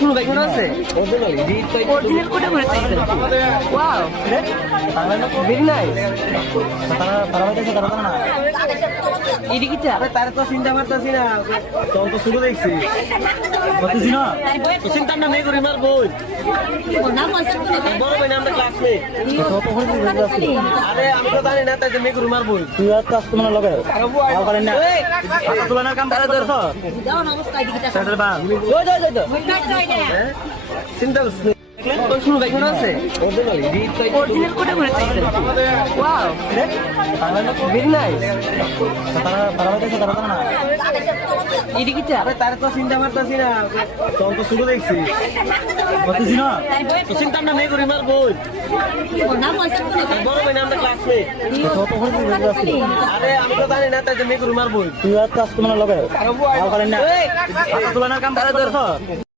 শুরু দেখুন আছে অরিজিনাল কোটা করে চাইছে ওয়াও ভেরি নাইস তারা বাইতেছে তারা না এদিকে চা আরে তার তো চিন্তা করতেছি না তখন তো শুরু দেখছি বুঝছিস না তো চিন্তা না নেই করি মার বই বড় ভাই না আমরা ক্লাসমেট তো তখন কি বুঝছিস আরে আমি তো জানি না তাই যে নেই করি মার বই তুই আর কাজ তো না লাগে আর করেন না তুলনার কাম তারা করছ দাও না অবস্থা এদিকে চা সেটার বা চিন্তা শুরু দেখুন আছে অরিজিনাল কোটা করে চাইছে ওয়াও ভেরি নাইস তারা বাইতেছে তারা না এদিকে চা আরে তার তো চিন্তা করতেছি না তখন তো শুরু দেখছি বুঝছিস না তো চিন্তা না নেই করি মার বই বড় ভাই না আমরা ক্লাসমেট তো তখন কি বুঝছিস আরে আমি তো জানি না তাই যে নেই করি মার বই তুই আর কাজ তো না লাগে আর করেন না তুলনার কাম তারা করছ